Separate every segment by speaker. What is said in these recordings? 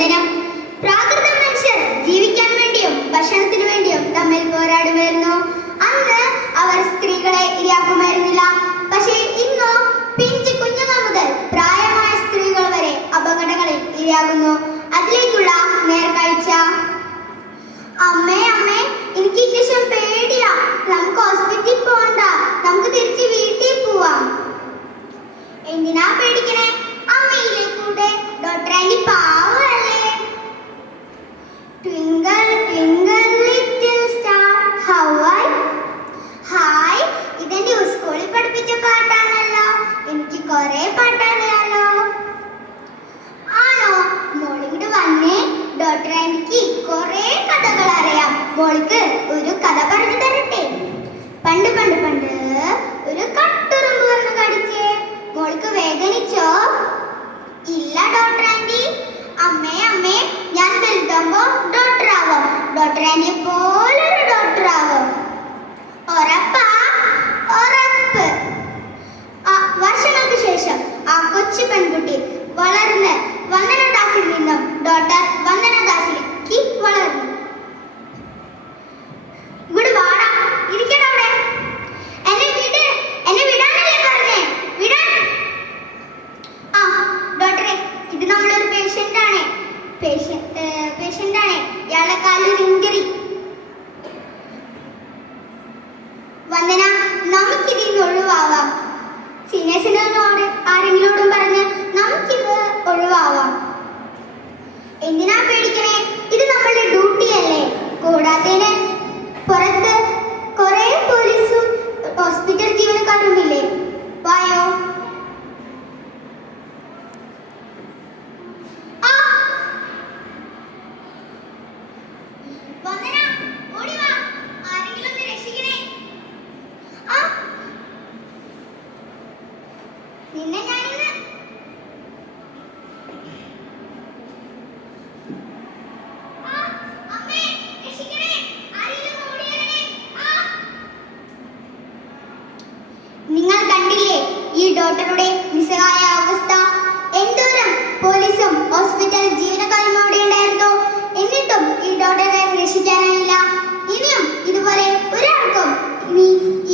Speaker 1: വന്ദനം. പ്രാകൃത മനുഷ്യർ ജീവിക്കാൻ വേണ്ടിയും ഭക്ഷണത്തിനു വേണ്ടിയും തമ്മിൽ പോരാടുമായിരുന്നു. അന്ന് അവർ സ്ത്രീകളെ ഇരയാക്കുമായിരുന്നില്ല പക്ഷേ ഇന്നോ പിഞ്ചു കുഞ്ഞുങ്ങൾ മുതൽ പ്രായമായ സ്ത്രീകൾ വരെ അപകടങ്ങളിൽ ഇരയാകുന്നു. അതിലേക്കുള്ള നേർക്കാഴ്ച. അമ്മേ കുറെ പാട്ടറിയാലോ ആണോ? മോളിങ്ങോട് വന്നേ. ഡോക്ടർ എനിക്ക് കൊറേ കഥകൾ അറിയാം. മോൾക്ക് ഒരു കഥ പറഞ്ഞു എന്തിനാ പേടിക്കണേ? ഇത് നമ്മളുടെ ഡ്യൂട്ടി അല്ലേ? കൂടാതെ പുറത്ത് കുറെ പോലീസും ഹോസ്പിറ്റൽ ജീവനക്കാരും ഇല്ലേ? വായോ? നിന്നെ ഞാനിന്ന് ഡോക്ടറുടെ നിസ്സഹായ അവസ്ഥ. എന്തോരം പോലീസും ഹോസ്പിറ്റൽ ജീവനക്കാരും അവിടെ ഉണ്ടായിരുന്നു. എന്നിട്ടും ഈ ഡോക്ടറെ രക്ഷിക്കാനായില്ല. ഇനിയും ഇതുപോലെ ഒരാൾക്കും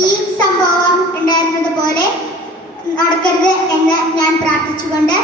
Speaker 1: ഈ സംഭവം ഉണ്ടായിരുന്നത് പോലെ നടക്കരുത് എന്ന് ഞാൻ പ്രാർത്ഥിച്ചുകൊണ്ട്